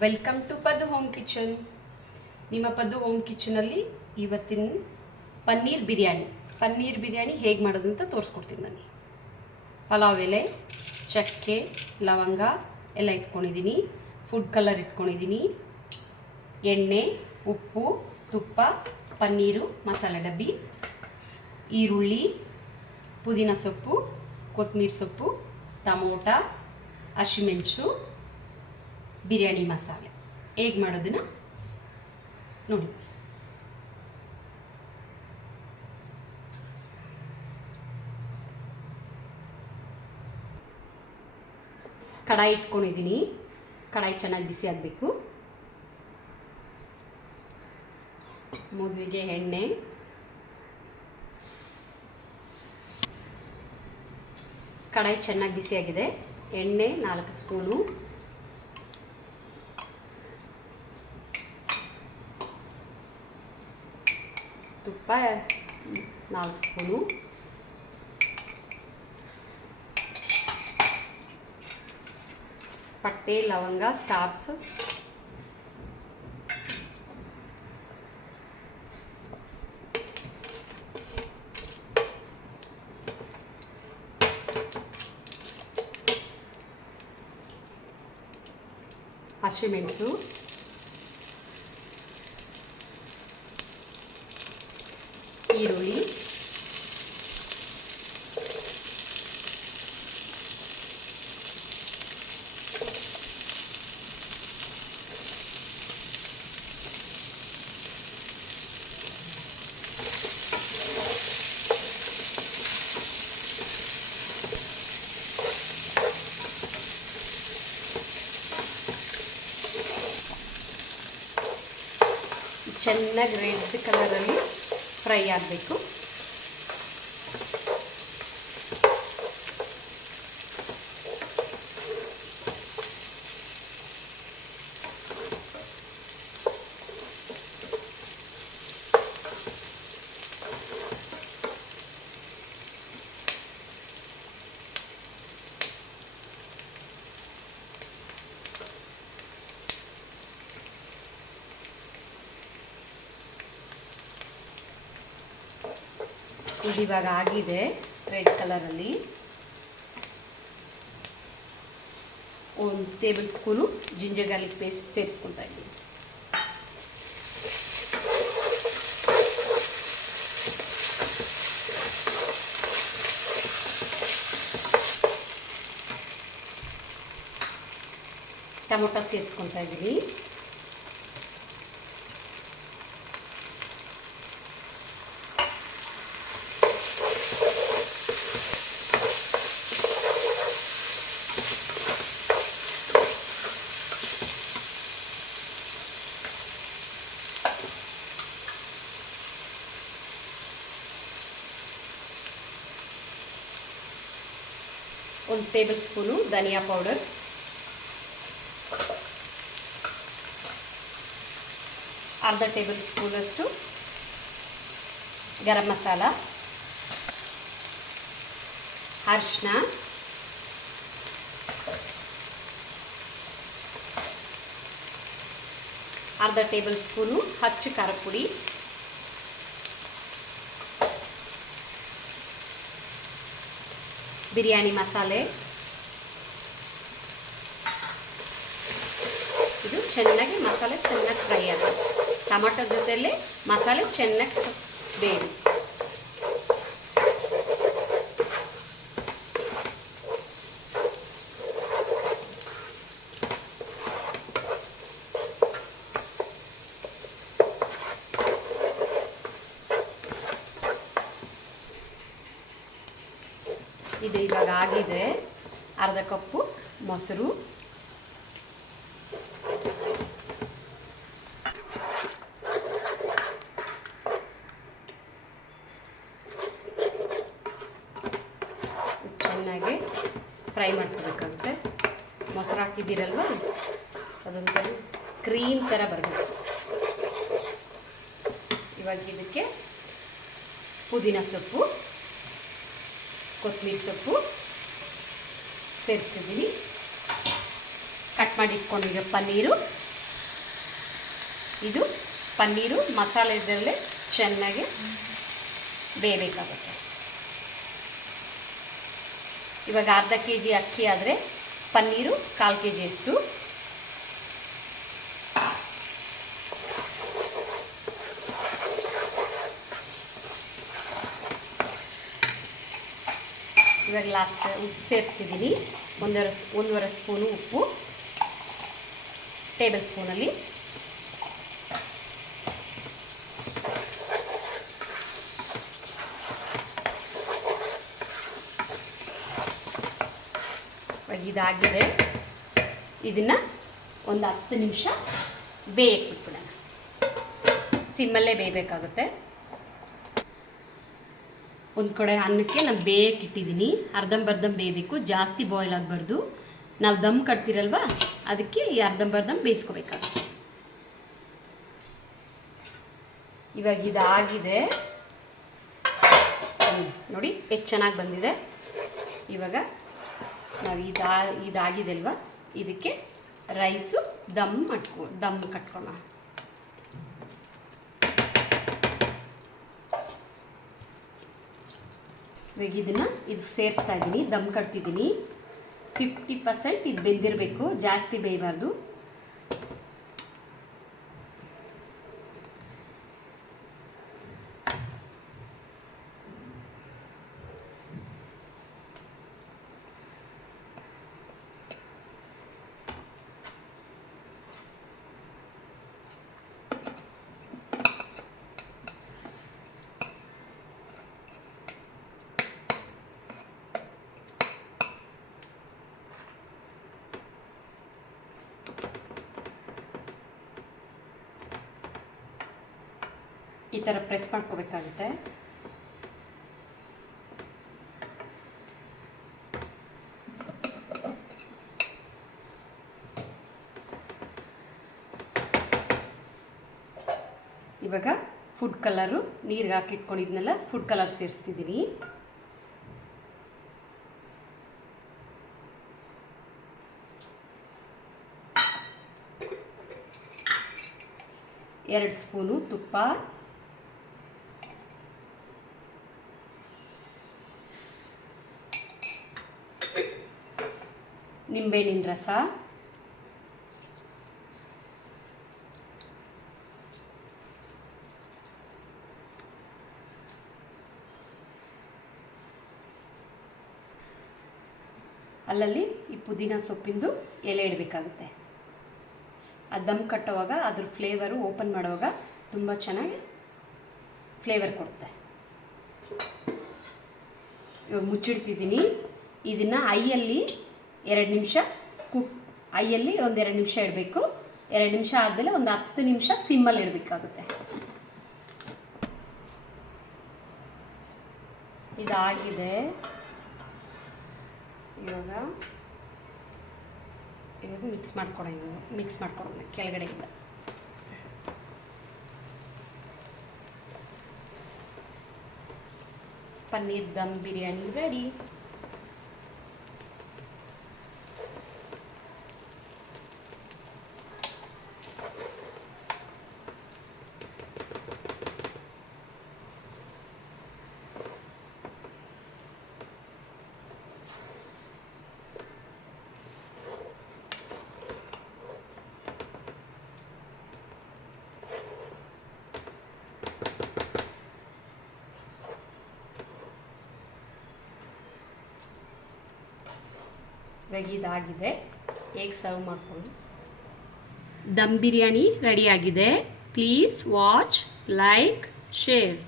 Welcome to Paddu home kitchen. ನಿಮ್ಮ Paddu home ಕಿಚನಲ್ಲಿ ಇವತ್ತಿನ ಪನ್ನೀರ್ ಬಿರಿಯಾನಿ ಹೇಗೆ ಮಾಡೋದು ಅಂತ ತೋರಿಸ್ಕೊಡ್ತೀನಿ. ಬನ್ನಿ. ಪಲಾವ್ ಎಲೆ, ಚಕ್ಕೆ, ಲವಂಗ ಎಲ್ಲ ಇಟ್ಕೊಂಡಿದ್ದೀನಿ. ಫುಡ್ ಕಲರ್ ಇಟ್ಕೊಂಡಿದ್ದೀನಿ. ಎಣ್ಣೆ, ಉಪ್ಪು, ತುಪ್ಪ, ಪನ್ನೀರು, ಮಸಾಲೆ ಡಬ್ಬಿ, ಈರುಳ್ಳಿ, ಪುದೀನ ಸೊಪ್ಪು, ಕೊತ್ತಂಬರಿ ಸೊಪ್ಪು, ಟಮೋಟ, ಹಸಿಮೆಣಸು, ಬಿರಿಯಾನಿ ಮಸಾಲೆ. ಹೇಗೆ ಮಾಡೋದನ್ನ ನೋಡಿ. ಕಡಾಯಿ ಇಟ್ಕೊಂಡಿದ್ದೀನಿ. ಕಡಾಯಿ ಚೆನ್ನಾಗಿ ಬಿಸಿ ಆಗಬೇಕು. ಮೊದಲಿಗೆ ಎಣ್ಣೆ, ಕಡಾಯಿ ಚೆನ್ನಾಗಿ ಬಿಸಿಯಾಗಿದೆ. ಎಣ್ಣೆ 4 ಸ್ಪೂನು, ತುಪ್ಪ 4 ಸ್ಪೂನು, ಪಟ್ಟೆ, ಲವಂಗ, ಸ್ಟಾರ್ಸ್, ಹಸಿಮೆಣಸು, ಈರುಳ್ಳಿ, ಚೆನ್ನಾಗಿ ರೆಡ್ ಕಲರಲ್ಲಿ ಫ್ರೈ ಆಗಬೇಕು. ಇದಿವಾಗ ಆಗಿದೆ. ರೆಡ್ ಕಲರಲ್ಲಿ 1 table spoon ginger garlic paste ಸೇರಿಸ್ಕೊಳ್ತಾ ಇದ್ದೀನಿ. ಟೊಮೊಟೊ ಸೇರಿಸ್ಕೊಳ್ತಾ ಇದ್ದೀನಿ. ಒಂದು ಟೇಬಲ್ ಸ್ಪೂನು ಧನಿಯಾ ಪೌಡರ್, ಅರ್ಧ ಟೇಬಲ್ ಸ್ಪೂನಷ್ಟು ಗರಂ ಮಸಾಲ, ಅರಿಶಿನ, ಅರ್ಧ ಟೇಬಲ್ ಸ್ಪೂನು ಹಚ್ಚ ಖಾರದ ಪುಡಿ, ಬಿರಿಯಾನಿ ಮಸಾಲೆ. ಇದು ಚೆನ್ನಾಗಿ ಮಸಾಲೆ ಚೆನ್ನಾಗಿ ಫ್ರೈ ಆಗುತ್ತೆ. ಟೊಮಾಟೊ ಜೊತೆಯಲ್ಲೇ ಮಸಾಲೆ ಚೆನ್ನಾಗಿ ಬೇಡಿ. ಇದು ಇವಾಗ ಆಗಿದೆ. ಅರ್ಧ ಕಪ್ಪು ಮೊಸರು, ಚೆನ್ನಾಗಿ ಫ್ರೈ ಮಾಡ್ಕೋಬೇಕಾಗುತ್ತೆ. ಮೊಸರು ಹಾಕಿದ್ದೀರಲ್ವ, ಅದೊಂಥರ ಕ್ರೀಮ್ ಥರ ಬರಬೇಕು. ಇವಾಗ ಇದಕ್ಕೆ ಪುದೀನ ಸೊಪ್ಪು, ಕೊತ್ತಂಬರಿ ಸೊಪ್ಪು ಸೇರಿಸ್ತಿದ್ದೀನಿ. ಕಟ್ ಕಟ್ ಮಾಡಿ ಇಟ್ಕೊಂಡಿರೋ ಪನ್ನೀರು, ಇದು ಪನ್ನೀರು ಮಸಾಲೆದಲ್ಲೇ ಚೆನ್ನಾಗಿ ಬೇಯಬೇಕಾಗುತ್ತೆ. ಇವಾಗ ಅರ್ಧ kg ಅಕ್ಕಿ ಆದರೆ ಪನ್ನೀರು 1/4 kg ಅಷ್ಟು. ಇವಾಗ ಲಾಸ್ಟ್ ಉಪ್ಪು ಸೇರಿಸ್ತಿದ್ದೀನಿ. ಒಂದೂವರೆ ಸ್ಪೂನು ಉಪ್ಪು ಟೇಬಲ್ ಸ್ಪೂನಲ್ಲಿ. ಇದಾಗಿದೆ. ಇದನ್ನು ಒಂದು 10 ನಿಮಿಷ ಬೇಯಕ್ಕೆ ಬಿಟ್ಬಿಡೋಣ. ಸಿಮ್ಮಲ್ಲೇ ಬೇಯಬೇಕಾಗುತ್ತೆ. ಒಂದು ಕಡೆ ಅನ್ನಕ್ಕೆ ನಾನು ಬೇಯಕ್ಕೆ ಇಟ್ಟಿದ್ದೀನಿ. ಅರ್ಧಂಬರ್ಧಂ ಬೇಯಬೇಕು, ಜಾಸ್ತಿ ಬಾಯ್ಲ್ ಆಗಬಾರ್ದು. ನಾವು ದಮ್ ಕಟ್ತಿರಲ್ವ, ಅದಕ್ಕೆ ಈ ಅರ್ಧಂಬರ್ಧಂ ಬೇಯಿಸ್ಕೋಬೇಕಾಗುತ್ತೆ. ಇವಾಗ ಇದಾಗಿದೆ ನೋಡಿ, ಎಷ್ಟು ಚೆನ್ನಾಗಿ ಬಂದಿದೆ. ಇವಾಗ ನಾವು ಇದಾಗಿದೆ ಅಲ್ವಾ, ಇದಕ್ಕೆ ರೈಸು ದಮ್ ಕಟ್ಕೊಳ್ಳೋಣ. ಇವಾಗ ಇದು ಸೇರಿಸ್ತಾ ಇದ್ದೀನಿ, ದಮ್ ಕಟ್ತಿದ್ದೀನಿ. 50% ಇದು ಬೆಂದಿರಬೇಕು, ಜಾಸ್ತಿ ಬೇಯಬಾರ್ದು. ಈ ಥರ ಪ್ರೆಸ್ ಮಾಡ್ಕೋಬೇಕಾಗುತ್ತೆ. ಇವಾಗ ಫುಡ್ ಕಲರು ನೀರಿಗೆ ಹಾಕಿಟ್ಕೊಂಡಿದ್ನೆಲ್ಲ ಫುಡ್ ಕಲರ್ ಸೇರಿಸ್ತಿದ್ದೀನಿ. ಎರಡು ಸ್ಪೂನು ತುಪ್ಪ, ನಿಂಬೆಹಣ್ಣಿನ ರಸ, ಅಲ್ಲಲ್ಲಿ ಈ ಪುದೀನ ಸೊಪ್ಪಿಂದು ಎಲೆ ಇಡಬೇಕಾಗುತ್ತೆ. ಆ ದಮ್ ಕಟ್ಟುವಾಗ ಅದ್ರ ಫ್ಲೇವರು ಓಪನ್ ಮಾಡುವಾಗ ತುಂಬ ಚೆನ್ನಾಗಿ ಫ್ಲೇವರ್ ಕೊಡುತ್ತೆ. ಇವಾಗ ಮುಚ್ಚಿಡ್ತಿದ್ದೀನಿ. ಇದನ್ನು ಐಯಲ್ಲಿ 2 ನಿಮಿಷ ಐಯಲ್ಲಿ ಒಂದು 2 ನಿಮಿಷ ಇಡಬೇಕು. 2 ನಿಮಿಷ ಆದಮೇಲೆ ಒಂದು 10 ನಿಮಿಷ ಸಿಮ್ಮಲ್ಲಿ ಇಡಬೇಕಾಗುತ್ತೆ. ಇದಾಗಿದೆ. ಇವಾಗ ಮಿಕ್ಸ್ ಮಾಡ್ಕೊಳ್ಳೋಣ ಕೆಳಗಡೆಯಿಂದ. ಪನ್ನೀರ್ ದಮ್ ಬಿರಿಯಾನಿ ರೆಡಿ. ಇವಾಗ ಇದಾಗಿದೆ. ಹೇಗೆ ಸರ್ವ್ ಮಾಡ್ಕೊಳ್ಳಿ. ದಮ್ ಬಿರಿಯಾನಿ ರೆಡಿಯಾಗಿದೆ. Please watch, like, share.